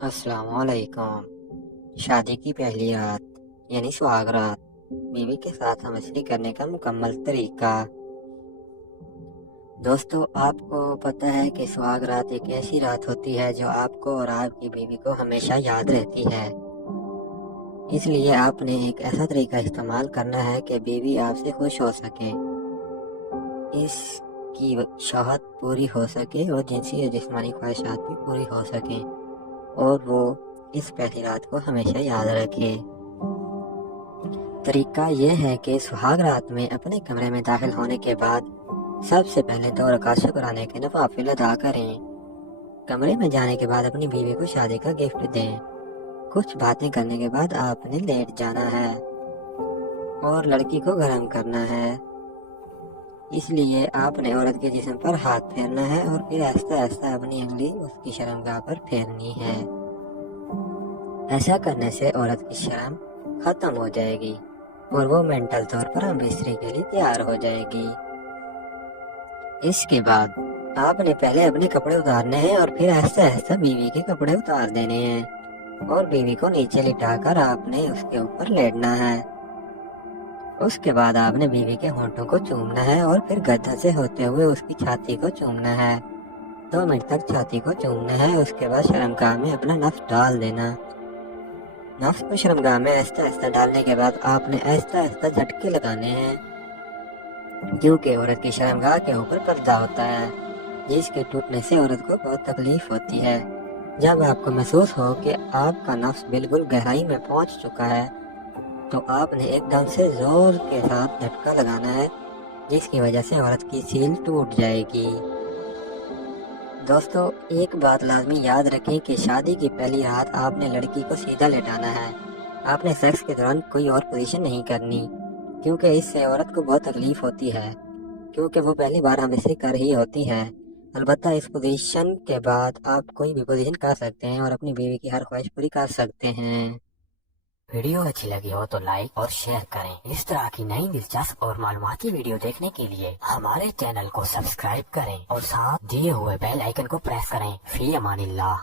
السلام علیکم۔ شادی کی پہلی رات یعنی سہاگ رات، بیوی کے ساتھ ہم اسری کرنے کا مکمل طریقہ۔ دوستو، آپ کو پتہ ہے کہ سہاگ رات ایک ایسی رات ہوتی ہے جو آپ کو اور آپ کی بیوی کو ہمیشہ یاد رہتی ہے۔ اس لیے آپ نے ایک ایسا طریقہ استعمال کرنا ہے کہ بیوی آپ سے خوش ہو سکے، اس کی شہوت پوری ہو سکے اور جنسی اور جسمانی خواہشات بھی پوری ہو سکیں، اور وہ اس پہلی رات کو ہمیشہ یاد رکھے۔ طریقہ یہ ہے کہ سہاگ رات میں اپنے کمرے میں داخل ہونے کے بعد سب سے پہلے 2 رکعت شکرانے کے نوافل ادا کریں۔ کمرے میں جانے کے بعد اپنی بیوی کو شادی کا گفٹ دیں۔ کچھ باتیں کرنے کے بعد آپ نے لیٹ جانا ہے اور لڑکی کو گرم کرنا ہے۔ اس لیے آپ نے عورت کے جسم پر ہاتھ پھیرنا ہے اور پھر آہستہ آہستہ اپنی انگلی اس کی شرمگاہ پر پھیرنی ہے۔ ایسا کرنے سے عورت کی شرم ختم ہو جائے گی اور وہ مینٹل طور پر ہم بستری کے لیے تیار ہو جائے گی۔ اس کے بعد آپ نے پہلے اپنے کپڑے اتارنے ہیں اور پھر آہستہ آہستہ بیوی کے کپڑے اتار دینے ہیں اور بیوی کو نیچے لٹا کر آپ نے اس کے اوپر لیٹنا ہے۔ اس کے بعد آپ نے بیوی کے ہونٹوں کو چومنا ہے اور پھر گردن سے ہوتے ہوئے اس کی چھاتی کو چومنا ہے۔ 2 منٹ تک چھاتی کو چومنا ہے۔ اس کے بعد شرمگاہ میں اپنا نفس ڈال دینا۔ نفس کو شرمگاہ میں آہستہ آہستہ ڈالنے کے بعد آپ نے آہستہ آہستہ جھٹکے لگانے ہیں، کیونکہ عورت کی شرمگاہ کے اوپر پردہ ہوتا ہے جس کے ٹوٹنے سے عورت کو بہت تکلیف ہوتی ہے۔ جب آپ کو محسوس ہو کہ آپ کا نفس بالکل گہرائی میں پہنچ چکا ہے تو آپ نے ایک دم سے زور کے ساتھ جھٹکا لگانا ہے، جس کی وجہ سے عورت کی سیل ٹوٹ جائے گی۔ دوستو، ایک بات لازمی یاد رکھیں کہ شادی کی پہلی رات آپ نے لڑکی کو سیدھا لٹانا ہے۔ آپ نے سیکس کے دوران کوئی اور پوزیشن نہیں کرنی، کیونکہ اس سے عورت کو بہت تکلیف ہوتی ہے، کیونکہ وہ پہلی بار ہم اسے کر ہی ہوتی ہے۔ البتہ اس پوزیشن کے بعد آپ کوئی بھی پوزیشن کر سکتے ہیں اور اپنی بیوی کی ہر خواہش پوری کر سکتے ہیں۔ ویڈیو اچھی لگی ہو تو لائک اور شیئر کریں۔ اس طرح کی نئی دلچسپ اور معلوماتی ویڈیو دیکھنے کے لیے ہمارے چینل کو سبسکرائب کریں اور ساتھ دیے ہوئے بیل آئیکن کو پریس کریں۔ فی امان اللہ۔